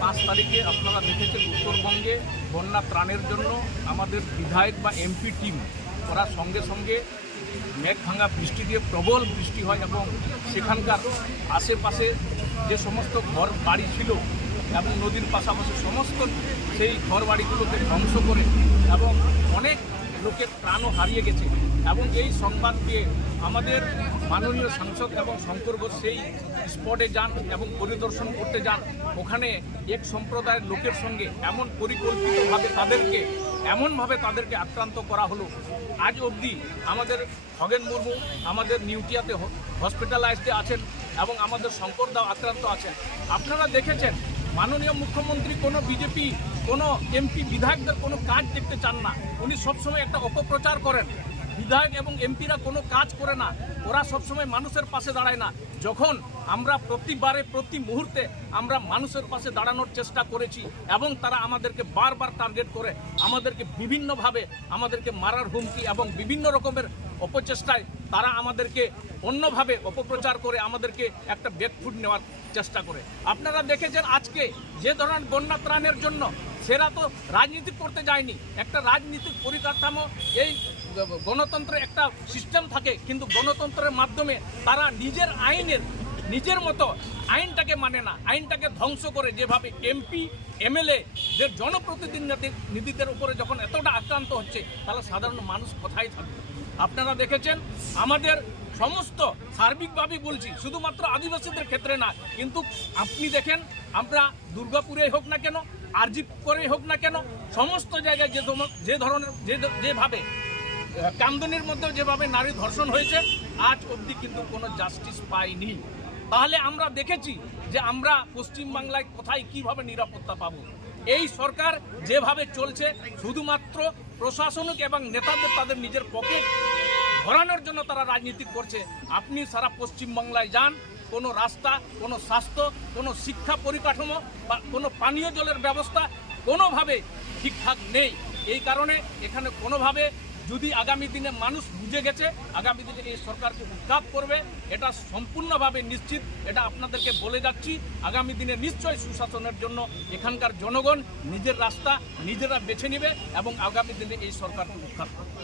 পাঁচ তারিখে আপনারা দেখেছেন উত্তরবঙ্গে বন্যা ত্রাণের জন্য আমাদের বিধায়ক বা এমপি টিম, ওরা সঙ্গে সঙ্গে মেঘ ভাঙা বৃষ্টি দিয়ে প্রবল বৃষ্টি হয় এবং সেখানকার আশেপাশে যে সমস্ত ঘর বাড়ি ছিল এবং নদীর পাশাপাশি সমস্ত সেই ঘর বাড়িগুলোকে ধ্বংস করে এবং অনেক লোকের প্রাণও হারিয়ে গেছে। এবং এই সংবাদ দিয়ে আমাদের মাননীয় সাংসদ এবং শঙ্কর ঘোষ সেই স্পটে যান এবং পরিদর্শন করতে যান। ওখানে এক সম্প্রদায়ের লোকের সঙ্গে এমন পরিকল্পিতভাবে তাদেরকে, এমনভাবে তাদেরকে আক্রান্ত করা হলো। আজ অবধি আমাদের খগেন মুর্মু, আমাদের নিউটিয়াতে হসপিটালাইজডে আছেন এবং আমাদের শঙ্কর দাও আক্রান্ত আছেন। আপনারা দেখেছেন, মাননীয় মুখ্যমন্ত্রী কোনো বিজেপি কোনো এমপি বিধায়কদের কোনো কাজ দেখতে চান না। উনি সবসময় একটা অপপ্রচার করেন। বিধায়ক এবং এমপিরা কোনো কাজ করে না। ওরা সবসময় মানুষের পাশে দাঁড়ায় না। যখন আমরা প্রতিবারে, প্রতি মুহূর্তে আমরা মানুষের পাশে দাঁড়ানোর চেষ্টা করেছি এবং তারা আমাদেরকে বারবার টার্গেট করে, আমাদেরকে বিভিন্নভাবে আমাদেরকে মারার হুমকি এবং বিভিন্ন রকমের অপচেষ্টায় তারা আমাদেরকে অন্যভাবে অপপ্রচার করে আমাদেরকে একটা ব্যাকফুট নেওয়ার চেষ্টা করে। আপনারা দেখেছেন আজকে যে ধরনের বন্যা ত্রাণের জন্য সেরা তো রাজনীতি করতে যায়নি। একটা রাজনীতিক পরিকাঠামো, এই গণতন্ত্রে একটা সিস্টেম থাকে, কিন্তু গণতন্ত্রের মাধ্যমে তারা নিজের আইনের নিজের মতো আইনটাকে মানে না, আইনটাকে ধ্বংস করে যেভাবে এমপি এমএলএ যে জনপ্রতিনিধিদের উপরে যখন এতটা আক্রান্ত হচ্ছে, তাহলে সাধারণ মানুষ কোথায় থাকবে? আপনারা দেখেছেন, আমাদের সমস্ত সার্বিকভাবেই বলছি, শুধুমাত্র আদিবাসীদের ক্ষেত্রে না, কিন্তু আপনি দেখেন, আমরা দুর্গাপুরে হোক না কেন আরজি করে হোক না কেন, সমস্ত জায়গায় যে যে ধরনের যে যেভাবে কামদনির মধ্যে যেভাবে নারী ধর্ষণ হয়েছে, আজ অবধি কিন্তু কোনো জাস্টিস পাইনি তাহলে আমরা দেখেছি যে আমরা পশ্চিমবাংলায় কোথায় কীভাবে নিরাপত্তা পাব। এই সরকার যেভাবে চলছে, শুধুমাত্র প্রশাসনিক এবং নেতাদের তাদের নিজের পকেট ভরানোর জন্য তারা রাজনীতি করছে। আপনি সারা পশ্চিমবাংলায় যান, কোনো রাস্তা, কোনো স্বাস্থ্য, কোনো শিক্ষা পরিকাঠামো বা কোনো পানীয় জলের ব্যবস্থা কোনোভাবে ঠিকঠাক নেই। এই কারণে এখানে কোনোভাবে যদি আগামী দিনে মানুষ বুঝে গেছে, আগামী দিনে এই সরকারকে উৎখাত করবে, এটা সম্পূর্ণভাবে নিশ্চিত, এটা আপনাদেরকে বলে যাচ্ছি, আগামী দিনে নিশ্চয়ই সুশাসনের জন্য এখানকার জনগণ নিজের রাস্তা নিজেরা বেছে নেবে এবং আগামী দিনে এই সরকারকে উদ্ধার করবে।